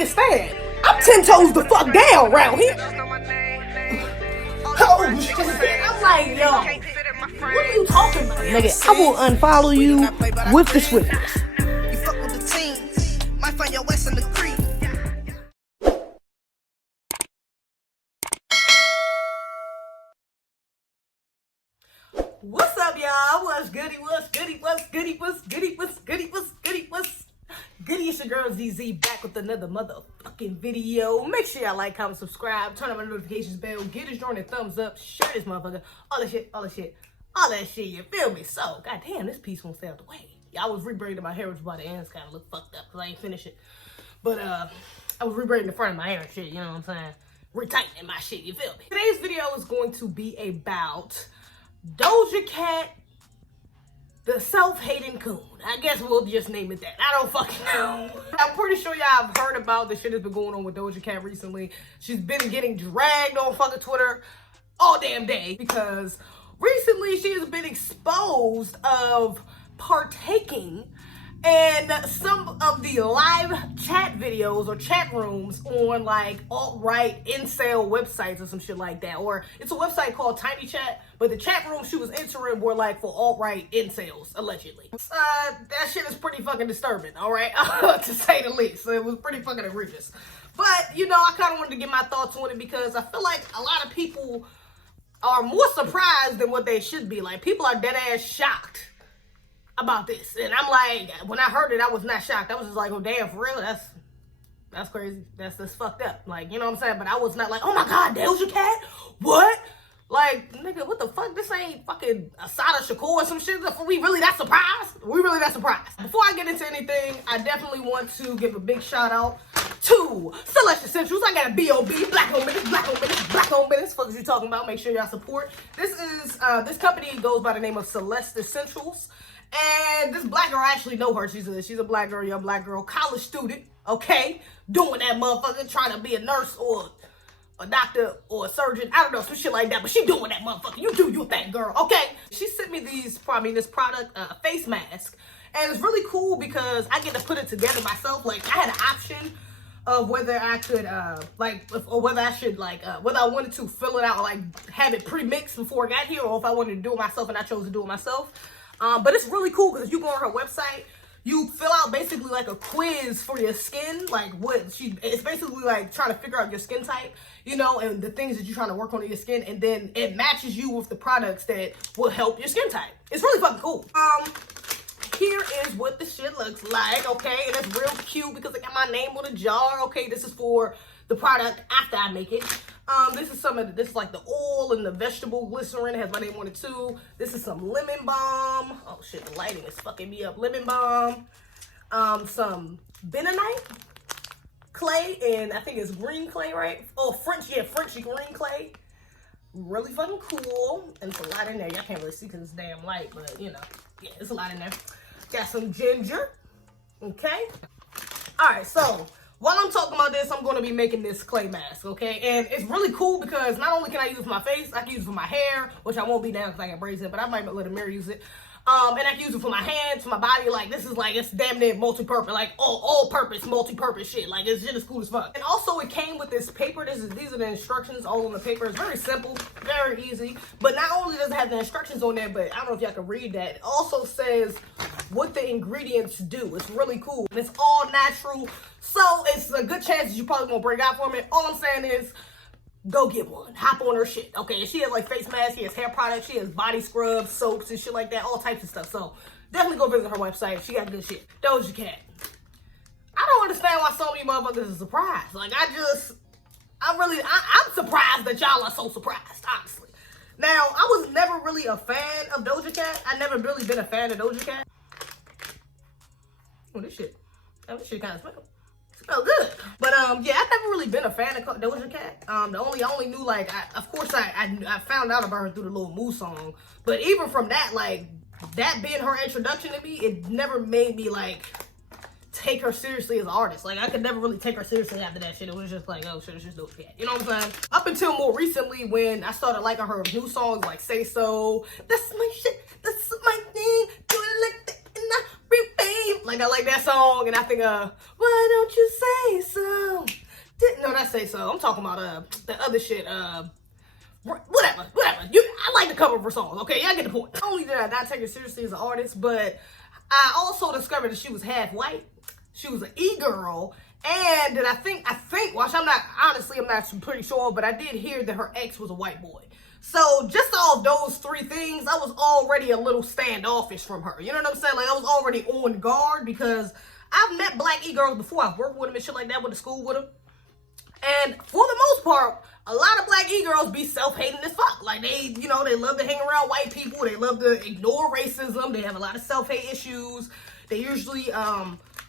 understand. I'm 10 toes the fuck down around here. Oh shit. I'm like, yo, what are you talking about? Nigga, I will unfollow you with the swiftness. You fuck with the team, might find your ass in the creek. What's up, y'all? What's goody? What's goody? What's goody? What's goody? What's goody? What's goody? What's goody? It's your girl Zeze back with another motherfucking video. Make sure y'all like, comment, subscribe, turn on my notifications bell, get this joint a thumbs up, share this motherfucker, all that shit, all that shit, all that shit. You feel me? So, goddamn, this piece won't stay out the way. Y'all was rebraiding my hair, which by the ends kind of look fucked up because I ain't finished it. But I was rebraiding the front of my hair and shit. You know what I'm saying? Retightening my shit. You feel me? Today's video is going to be about Doja Cat, the self-hating coon. I guess we'll just name it that. I don't fucking know. I'm pretty sure y'all have heard about the shit that's been going on with Doja Cat recently. She's been getting dragged on fucking Twitter all damn day because recently she has been exposed of partaking in some of the live chat videos or chat rooms on like alt-right incel websites or some shit like that. Or it's a website called Tiny Chat, but the chat rooms she was entering were like for alt-right incels, allegedly. That shit is pretty fucking disturbing, alright? To say the least. So it was pretty fucking egregious. But, you know, I kind of wanted to get my thoughts on it because I feel like a lot of people are more surprised than what they should be. Like, people are dead ass shocked about this, and I'm like, when I heard it, I was not shocked. I was just like, oh damn, for real, that's crazy, that's fucked up, like, you know what I'm saying? But I was not like, oh my god, Doja Cat, what? Like, nigga, what the fuck? This ain't fucking Asada Shakur or some shit. We really that surprised? We really that surprised? Before I get into anything, I definitely want to give a big shout out to Celeste Essentials. I got a B.O.B. Black Home Business, Black Home Business, Black Home Business. Fuck is you talking about? Make sure y'all support. This is this company goes by the name of Celeste Essentials. And this black girl, I actually know her. She's a black girl, young black girl, college student, okay? Doing that motherfucker, trying to be a nurse or a doctor or a surgeon. I don't know, some shit like that. But she doing that motherfucker. You do your thing, girl, okay? She sent me this product, face mask. And it's really cool because I get to put it together myself. Like, I had an option of whether I could, whether I wanted to fill it out or, like, have it pre-mixed before I got here, or if I wanted to do it myself, and I chose to do it myself. But it's really cool because you go on her website, you fill out basically like a quiz for your skin, like it's basically like trying to figure out your skin type, you know, and the things that you're trying to work on in your skin, and then it matches you with the products that will help your skin type. It's really fucking cool. Here is what the shit looks like, okay, and it's real cute because I got my name on a jar, okay. This is for the product after I make it. This is like the oil and the vegetable glycerin. It has my name on it too. This is some lemon balm. Oh shit, the lighting is fucking me up. Lemon balm. Some bentonite clay, and I think it's green clay, right? Oh, Frenchy green clay. Really fucking cool. And it's a lot in there. Y'all can't really see because it's damn light, but you know, yeah, it's a lot in there. Got some ginger. Okay. All right, so while I'm talking about this, I'm going to be making this clay mask, okay? And it's really cool because not only can I use it for my face, I can use it for my hair, which I won't be down because I got braids in, but I might let a mirror use it. And I can use it for my hands, for my body. Like, this is like, it's damn near multi-purpose, like all-purpose, multi-purpose shit. Like, it's just as cool as fuck. And also, it came with this paper. These are the instructions all on the paper. It's very simple, very easy. But not only does it have the instructions on there, but I don't know if y'all can read that. It also says what the ingredients do. It's really cool. And it's all natural. So it's a good chance that you probably won't break out from it. All I'm saying is, go get one. Hop on her shit. Okay, and she has like face masks, she has hair products, she has body scrubs, soaps, and shit like that. All types of stuff. So definitely go visit her website. She got good shit. Doja Cat. I don't understand why so many motherfuckers are surprised. Like, I'm surprised that y'all are so surprised, honestly. Now, I was never really a fan of Doja Cat. I never really been a fan of Doja Cat. Oh, this shit kind of smell good. But yeah, I've never really been a fan of Doja Cat. I only knew, like, I found out about her through the Little Moo song. But even from that, like, that being her introduction to me, it never made me like take her seriously as an artist. Like, I could never really take her seriously after that shit. It was just like, oh shit, it's just Doja Cat. You know what I'm saying? Up until more recently when I started liking her new songs like Say So, that's my shit, that's my thing, do it like that and I repeat. Like, I like that song, and I think, why don't you say so? say so, I'm talking about the other shit. Whatever. I like the cover of her songs. Okay, y'all get the point. Not only did I not take her seriously as an artist, but I also discovered that she was half white. She was an e-girl, and that I think, which I'm not pretty sure, but I did hear that her ex was a white boy. So just all those three things, I was already a little standoffish from her. You know what I'm saying? Like, I was already on guard because I've met black e-girls before. I've worked with them and shit like that, went to school with them. And for the most part, a lot of black e-girls be self-hating as fuck. Like, they, you know, they love to hang around white people. They love to ignore racism. They have a lot of self-hate issues. They usually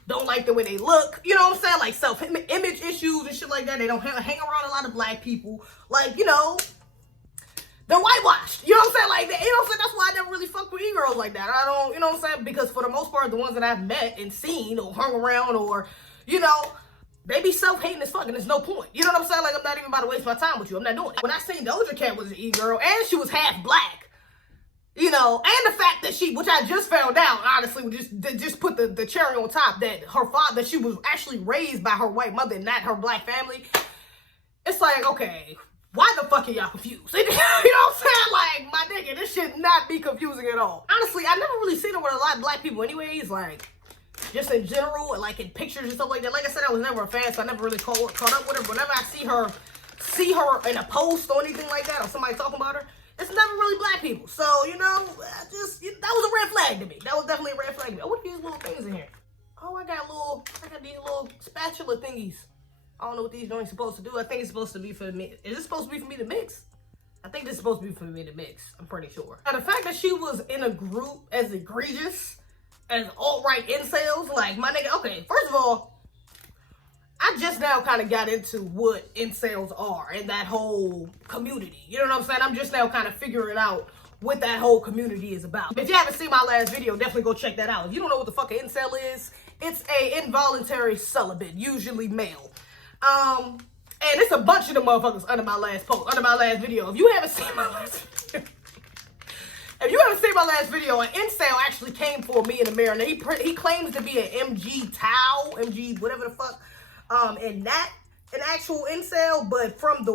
don't like the way they look. You know what I'm saying? Like, self-image issues and shit like that. They don't hang around a lot of black people. Like, you know, they're whitewashed. You know what I'm saying? Like, you know what I'm saying? That's why I never really fuck with e-girls like that. I don't, you know what I'm saying? Because for the most part, the ones that I've met and seen or hung around or, you know, they be self-hating as fuck, and there's no point. You know what I'm saying? Like, I'm not even about to waste my time with you. I'm not doing it. When I seen Doja Cat was an e-girl, and she was half black, you know, and the fact that she, which I just found out, honestly, just put the cherry on top, that her father, she was actually raised by her white mother and not her black family. It's like, okay, why the fuck are y'all confused? You know what I'm saying? Like, my nigga, this should not be confusing at all. Honestly, I never really seen her with a lot of black people anyways, like, just in general, like in pictures and stuff like that. Like I said, I was never a fan, so I never really caught up with her. But whenever I see her in a post or anything like that, or somebody talking about her, it's never really black people. So, you know, that was a red flag to me. That was definitely a red flag to me. Oh, what are these little things in here? Oh, I got these little spatula thingies. I don't know what these joints supposed to do. I think it's supposed to be for me. Is it supposed to be for me to mix? I think this is supposed to be for me to mix. I'm pretty sure. Now, the fact that she was in a group as egregious as alt-right incels, like, my nigga, okay, first of all, I just now kind of got into what incels are and that whole community. You know what I'm saying? I'm just now kind of figuring out what that whole community is about. If you haven't seen my last video, definitely go check that out. If you don't know what the fuck an incel is, it's a involuntary celibate, usually male. And it's a bunch of the motherfuckers under my last post, under my last video. If you haven't seen my last video, an incel actually came for me in the mirror. Now, he claims to be an MG Tao, MG whatever the fuck, and not an actual incel, but from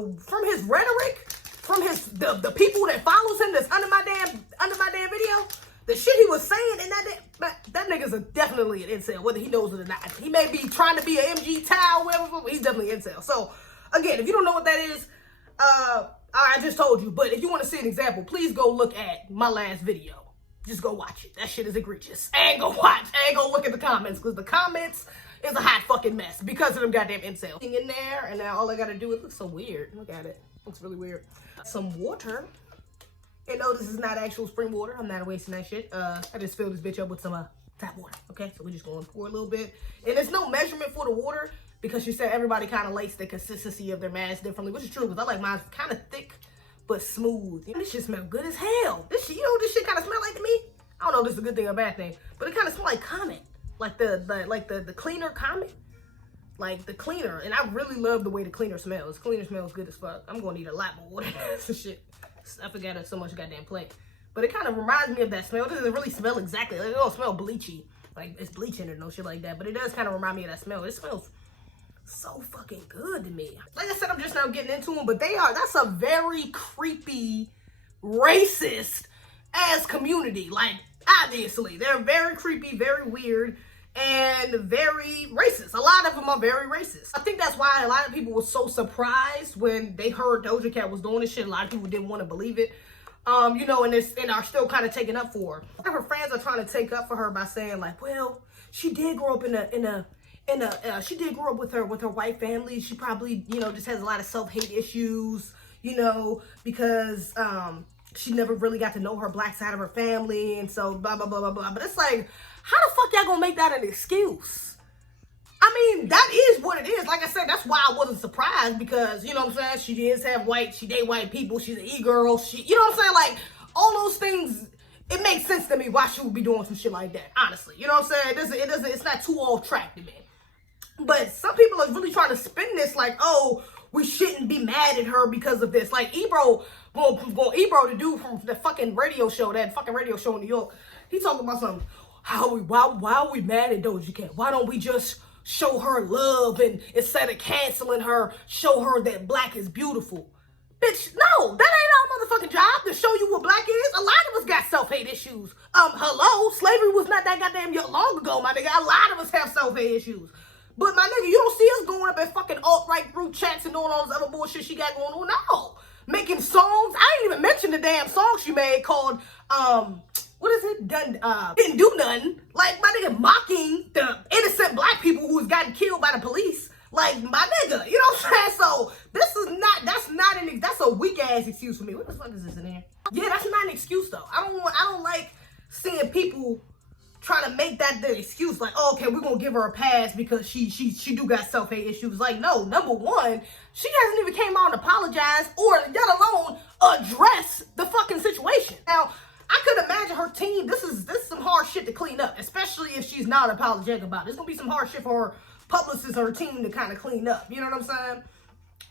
his rhetoric, from the people that follows him that's under my damn video, the shit he was saying, and that nigga's definitely an incel, whether he knows it or not. He may be trying to be an MG Tao, whatever, but he's definitely an incel. So again, if you don't know what that is, I just told you, but if you want to see an example, please go look at my last video. Just go watch it. That shit is egregious. And go look at the comments, because the comments is a hot fucking mess because of them goddamn incels. In there, and now all I gotta do, it looks so weird. Look at it. Looks really weird. Some water. And no, this is not actual spring water. I'm not wasting that shit. I just filled this bitch up with some tap water. Okay, so we're just gonna pour a little bit. And there's no measurement for the water, because she said everybody kind of likes the consistency of their mask differently, which is true, because I like mine kind of thick but smooth. You know, this shit smell good as hell. This shit, you know what this shit kind of smell like to me? I don't know if this is a good thing or a bad thing, but it kind of smells like Comet, like the cleaner Comet, like the cleaner. And I really love the way the cleaner smells. Cleaner smells good as fuck. I'm gonna need a lot more water. This shit. I forgot so much goddamn plate, but it kind of reminds me of that smell. It doesn't really smell exactly. Like, it don't smell bleachy, like it's bleaching or no shit like that. But it does kind of remind me of that smell. It smells so fucking good to me. Like I said, I'm just now getting into them, but that's a very creepy, racist ass community. Like, obviously, they're very creepy, very weird, and very racist. A lot of them are very racist. I think that's why a lot of people were so surprised when they heard Doja Cat was doing this shit. A lot of people didn't want to believe it. You know, and are still kind of taking up for her. Her fans are trying to take up for her by saying, like, well, she did grow up she did grow up with her white family. She probably, you know, just has a lot of self-hate issues, you know, because she never really got to know her black side of her family, and so blah blah blah blah blah. But it's like, how the fuck y'all gonna make that an excuse? I mean, that is what it is. Like I said, that's why I wasn't surprised, because, you know what I'm saying, she date white people, she's an e-girl, you know what I'm saying, like, all those things. It makes sense to me why she would be doing some shit like that, honestly. You know what I'm saying? It's not too off track to me. But some people are really trying to spin this like, oh, we shouldn't be mad at her because of this. Like, Ebro, the dude from the fucking radio show, that fucking radio show in New York, he talking about something. Why are we mad at Doja Cat? Why don't we just show her love, and instead of canceling her, show her that black is beautiful. Bitch, no, that ain't our motherfucking job to show you what black is. A lot of us got self-hate issues. Hello, slavery was not that goddamn long ago, my nigga. A lot of us have self-hate issues. But my nigga, you don't see us going up in fucking alt-right group chats and doing all this other bullshit she got going on. No. Making songs. I didn't even mention the damn song she made called, what is it? Didn't do nothing. Like, my nigga mocking the innocent black people who was gotten killed by the police. Like, my nigga, you know what I'm saying? So, that's a weak ass excuse for me. What the fuck is this in here? Yeah, that's not an excuse though. I don't like seeing people try to make that the excuse. Like, oh, okay, we're gonna give her a pass because she do got self-hate issues. Like, no, number one, she hasn't even came out and apologized or let alone address the fucking situation. Now, I could imagine her team, this is some hard shit to clean up, especially if she's not apologetic about it. It's gonna be some hard shit for her publicist or her team to kind of clean up. You know what I'm saying?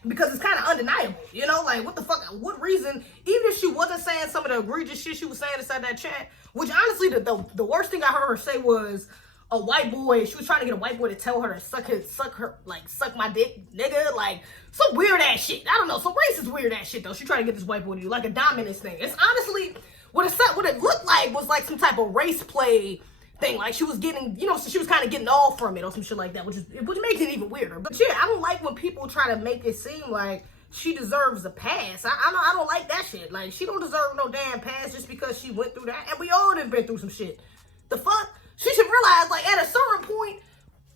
Because it's kind of undeniable, you know? Like, what the fuck, what reason, even if she wasn't saying some of the egregious shit she was saying inside that chat, which honestly, the worst thing I heard her say was a white boy, she was trying to get a white boy to tell her to suck my dick, nigga, like, some weird ass shit. I don't know, some racist weird ass shit, though. She trying to get this white boy to do, like a dominance thing. It's honestly, what it looked like was like some type of race play thing. Like, she was getting, you know, so she was kind of getting all from it or some shit like that, which makes it even weirder. But yeah, I don't like when people try to make it seem like she deserves a pass. I don't like that shit. Like, she don't deserve no damn pass just because she went through that. And we all have been through some shit. The fuck? She should realize, like, at a certain point,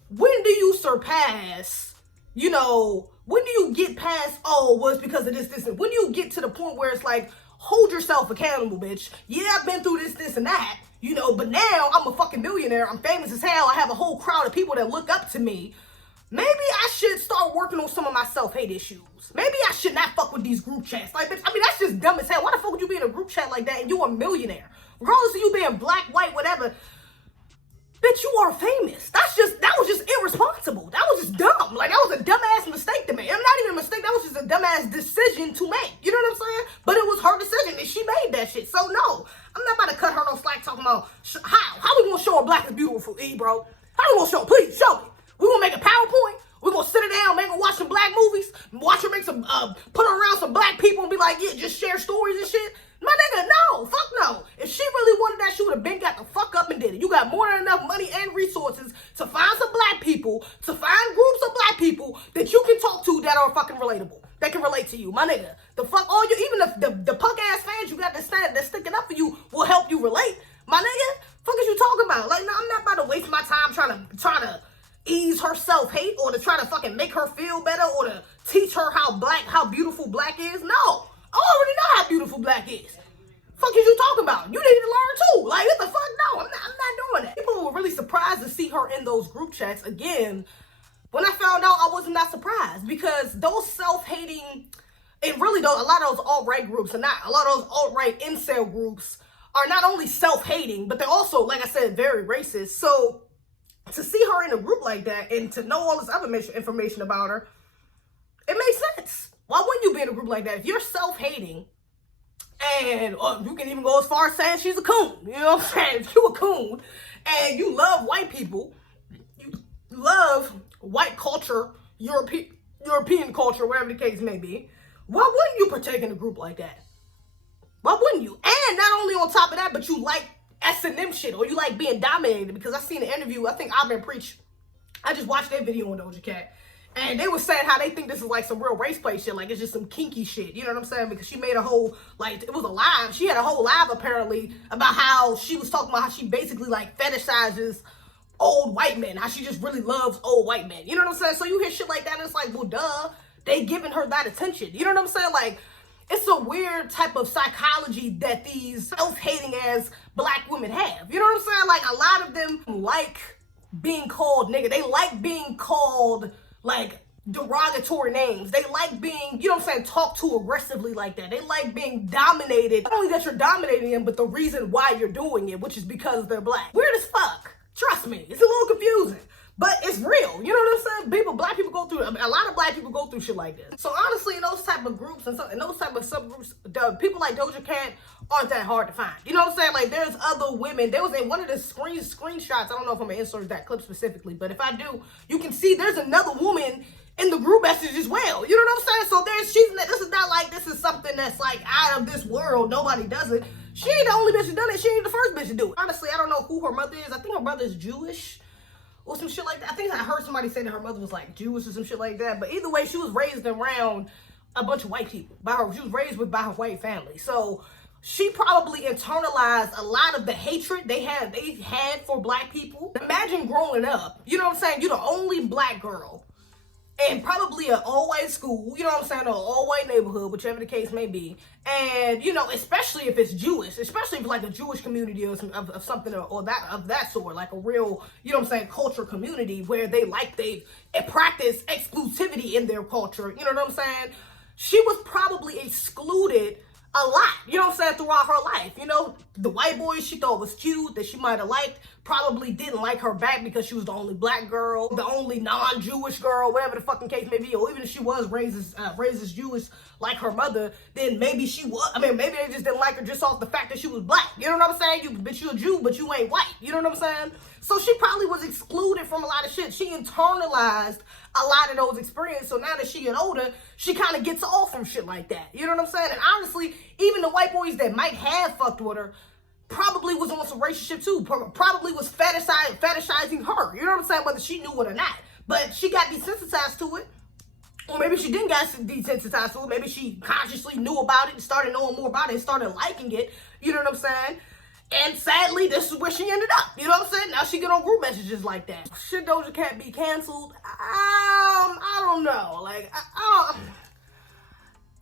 when do you surpass, you know, when do you get past, oh, well, it's because of this, and when do you get to the point where it's like, hold yourself accountable, bitch. Yeah, I've been through this, and that. You know, but now I'm a fucking millionaire. I'm famous as hell. I have a whole crowd of people that look up to me. Maybe I should start working on some of my self-hate issues. Maybe I should not fuck with these group chats. Like, bitch, I mean, that's just dumb as hell. Why the fuck would you be in a group chat like that and you a millionaire? Regardless of you being black, white, whatever. Bitch, you are famous. That was just irresponsible. That was just dumb. Like, that was a dumbass mistake to make. I'm not even a mistake. That was just a dumbass decision to make. You know what I'm saying? But it was her decision and she made that shit. So, no. I'm not about to cut her no slack talking about how we gonna show her black is beautiful, bro? How we gonna show? Please show me. We gonna make a PowerPoint. We gonna sit her down, make her watch some black movies, watch her make some, put her around some black people and be like, yeah, just share stories and shit. My nigga, no, fuck no. If she really wanted that, she would have been got the fuck up and did it. You got more than enough money and resources to find some black people, to find groups of black people that you can talk to that are fucking relatable, that can relate to you, my nigga. The fuck, all you, even the punk ass fans you got that's sticking up for you will help you relate, my nigga. Fuck is you talking about? Like, no, I'm not about to waste my time trying to ease her self-hate or to try to fucking make her feel better or to teach her how beautiful black is. No. I already know how beautiful black is. Fuck is you talking about? You need to learn too. Like, what the fuck? No, I'm not doing that. People were really surprised to see her in those group chats. Again, when I found out, I wasn't that surprised because those self-hating, and really though, a lot of those alt-right groups and a lot of those alt-right incel groups are not only self-hating, but they're also, like I said, very racist. So to see her in a group like that and to know all this other information about her, it makes sense. Why wouldn't you be in a group like that? If you're self-hating, and you can even go as far as saying she's a coon. You know what I'm saying? If you a coon, and you love white people, you love white culture, European culture, whatever the case may be, why wouldn't you partake in a group like that? Why wouldn't you? And not only on top of that, but you like S&M shit, or you like being dominated, because I seen an interview, I think Ami Brydie, I just watched that video on Doja Cat. And they were saying how they think this is like some real race play shit. Like, it's just some kinky shit. You know what I'm saying? Because she made a whole, like, it was a live. She had a whole live, apparently, about how she was talking about how she basically, like, fetishizes old white men. How she just really loves old white men. You know what I'm saying? So you hear shit like that, and it's like, well, duh. They giving her that attention. You know what I'm saying? Like, it's a weird type of psychology that these self-hating ass black women have. You know what I'm saying? Like, a lot of them like being called nigga. They like being called, like, derogatory names. They like being, you know what I'm saying, talked to aggressively like that. They like being dominated. Not only that you're dominating them, but the reason why you're doing it, which is because they're black. Weird as fuck. Trust me. It's a little confusing. But it's real, you know what I'm saying? Black people go through, a lot of black people go through shit like this. So honestly, in those type of groups and those type of subgroups, people like Doja Cat aren't that hard to find. You know what I'm saying? Like, there's other women. There was one of the screenshots, I don't know if I'm gonna insert that clip specifically, but if I do, you can see there's another woman in the group message as well. You know what I'm saying? So this is not like this is something that's like out of this world. Nobody does it. She ain't the only bitch who done it. She ain't the first bitch to do it. Honestly, I don't know who her mother is. I think her mother is Jewish or some shit like that. I think I heard somebody say that her mother was like Jewish or some shit like that. But either way, she was raised around a bunch of white people. She was raised by her white family. So she probably internalized a lot of the hatred they had for black people. Imagine growing up, you know what I'm saying? You're the only black girl and probably an all-white school, you know what I'm saying, or an all-white neighborhood, whichever the case may be. And, you know, especially if it's Jewish, especially if like a Jewish community or of something or that sort, like a real, you know what I'm saying, culture community where they practice exclusivity in their culture, you know what I'm saying? She was probably excluded a lot, you know what I'm saying, throughout her life. You know, the white boys she thought was cute, that she might have liked, probably didn't like her back because she was the only black girl, the only non-Jewish girl, whatever the fucking case may be. Or even if she was raised as Jewish like her mother, then maybe maybe they just didn't like her just off the fact that she was black. You know what I'm saying? You're a Jew, but you ain't white. You know what I'm saying? So she probably was excluded from a lot of shit. She internalized a lot of those experiences. So now that she get older, she kind of gets off from shit like that. You know what I'm saying? And honestly, even the white boys that might have fucked with her probably was on some relationship too. Probably was fetishizing her. You know what I'm saying? Whether she knew it or not. But she got desensitized to it. Or maybe she didn't get desensitized to it. Maybe she consciously knew about it and started knowing more about it and started liking it. You know what I'm saying? And sadly, this is where she ended up. You know what I'm saying? Now she get on group messages like that. Should Doja Cat be canceled? I don't know. Like,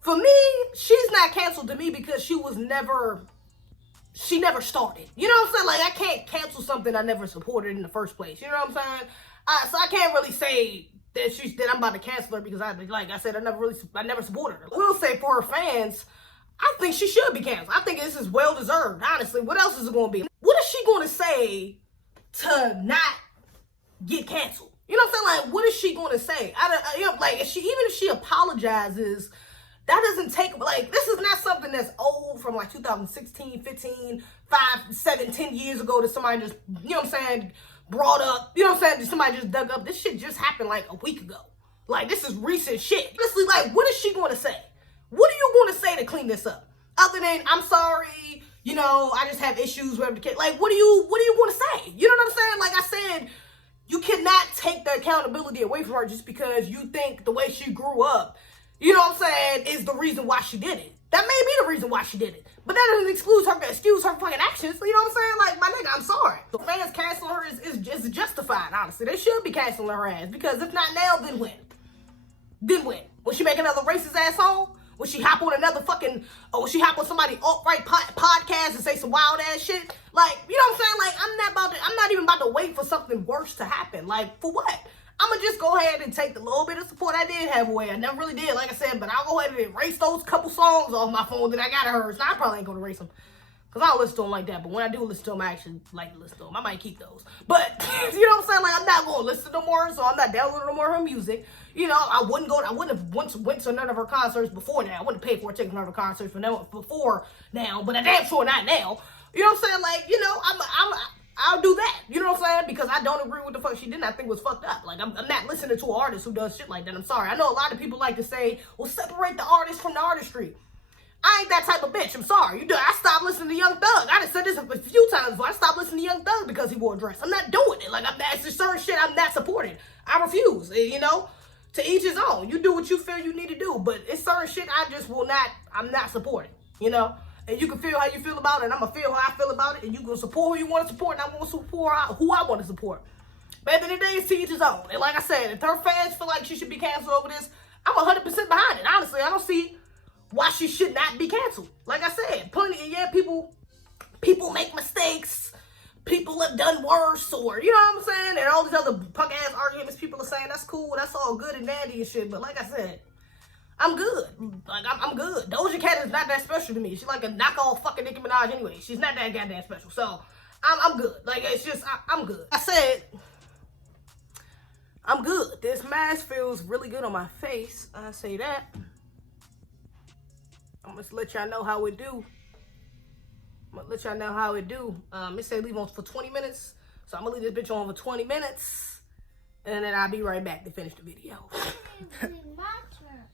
for me, she's not canceled to me because she never started. You know what I'm saying? Like, I can't cancel something I never supported in the first place. You know what I'm saying? So I can't really say that I'm about to cancel her because like I said, I never supported her. I will say for her fans, I think she should be canceled. I think this is well deserved, honestly. What else is it going to be? What is she going to say to not get canceled? You know what I'm saying? Like, what is she going to say? Even if she apologizes, that doesn't take, like, this is not something that's old from like 2016, 15, 5, 7, 10 years ago that somebody just, you know what I'm saying, brought up. You know what I'm saying? Somebody just dug up. This shit just happened like a week ago. Like, this is recent shit. Honestly, like, what is she going to say? What are you going to say to clean this up? Other than, I'm sorry, you know, I just have issues, whatever the case. Like, what are you going to say? You know what I'm saying? Like I said, you cannot take the accountability away from her just because you think the way she grew up, you know what I'm saying, is the reason why she did it. That may be the reason why she did it. But that doesn't excuse her fucking actions. You know what I'm saying? Like, my nigga, I'm sorry. The fans canceling her is justified, honestly. They should be canceling her ass. Because if not now, then when? Then when? Will she make another racist ass song? Will she hop on another fucking, or will she hop on somebody alt-right podcast and say some wild ass shit? Like, you know what I'm saying? Like, I'm not even about to wait for something worse to happen. Like, for what? I'm gonna just go ahead and take the little bit of support I did have away. I never really did, like I said, but I'll go ahead and erase those couple songs off my phone that I got of hers. Now, I probably ain't gonna erase them, because I don't listen to them like that, but when I do listen to them, I actually like to listen to them. I might keep those. But, you know what I'm saying? Like, I'm not gonna listen to more, so I'm not downloading no more of her music. You know, I wouldn't have went to none of her concerts before now. I wouldn't pay for a ticket to none of her concerts before now, but I damn sure not now. You know what I'm saying? Like, you know, I'll do that. You know what I'm saying? Because I don't agree with the fuck she did. I think was fucked up. Like, I'm not listening to an artist who does shit like that. I'm sorry. I know a lot of people like to say, well, separate the artist from the artistry. I ain't that type of bitch. I'm sorry. I stopped listening to Young Thug. I done said this a few times before. I stopped listening to Young Thug because he wore a dress. I'm not doing it. Like, it's just certain shit I'm not supporting. I refuse. You know? To each his own. You do what you feel you need to do. But it's certain shit I'm not supporting. You know? And you can feel how you feel about it, and I'm going to feel how I feel about it, and you can support who you want to support, and I'm going to support who I want to support. But at the end of the day, it's to each his own. And like I said, if her fans feel like she should be canceled over this, I'm 100% behind it. Honestly, I don't see why she should not be canceled. Like I said, people make mistakes. People have done worse, or, you know what I'm saying? And all these other punk-ass arguments people are saying, that's cool, that's all good and dandy and shit. But like I said, I'm good. Like, I'm good. Doja Cat is not that special to me. She's like a knockoff fucking Nicki Minaj anyway. She's not that goddamn special. So, I'm good. Like, it's just, I'm good. I said, I'm good. This mask feels really good on my face. I say that. I'm gonna let y'all know how it do. It say leave on for 20 minutes. So I'm gonna leave this bitch on for 20 minutes. And then I'll be right back to finish the video.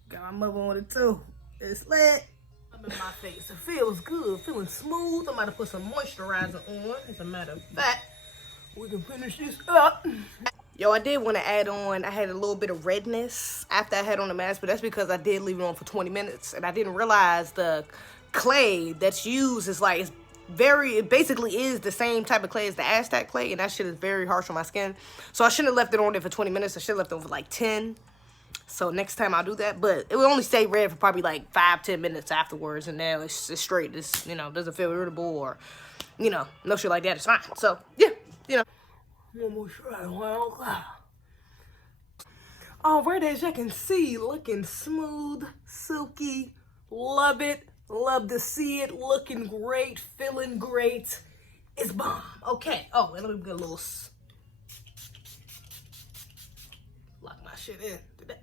Got my mother on it too. It's lit. Up in my face. It feels good. Feeling smooth. I'm about to put some moisturizer on. As a matter of fact, we can finish this up. Yo, I did want to add on, I had a little bit of redness after I had on the mask, but that's because I did leave it on for 20 minutes. And I didn't realize the clay that's used is like, it basically is the same type of clay as the Aztec clay, and that shit is very harsh on my skin. So I shouldn't have left it on there for 20 minutes. I should have left it on for like 10. So next time I'll do that, but it will only stay red for probably like 5-10 minutes afterwards, and now it's straight. It's, you know, doesn't feel irritable or, you know, no shit like that. It's fine. So yeah, you know. One more try. Alright, as you can see, looking smooth, silky. Love it. Love to see it. Looking great. Feeling great. It's bomb. Okay. Oh, and let me get a little lock my shit in. I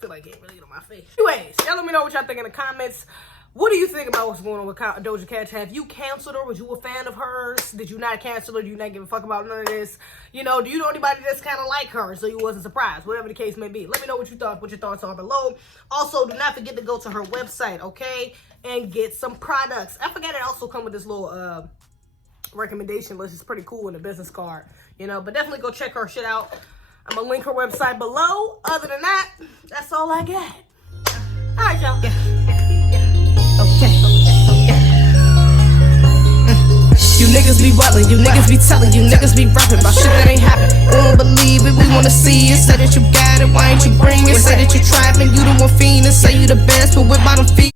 feel like it ain't really on my face. Anyways, y'all let me know what y'all think in the comments. What do you think about what's going on with Doja Cat? Have you canceled her? Was you a fan of hers? Did you not cancel her? Do you not give a fuck about none of this? You know, do you know anybody that's kind of like her so you wasn't surprised? Whatever the case may be. Let me know what you thought, what your thoughts are below. Also, do not forget to go to her website, okay? And get some products. I forgot it also come with this little recommendation list. It's pretty cool in the business card, you know? But definitely go check her shit out. I'm going to link her website below. Other than that, that's all I got. All right, y'all. Okay. You niggas be wildin', you niggas be tellin', you niggas be rapping about shit that ain't happen. We don't believe it, we wanna see it. Say that you got it, why ain't you bring it? Say that you trappin', you the one fiend, and say you the best, but with bottom feet.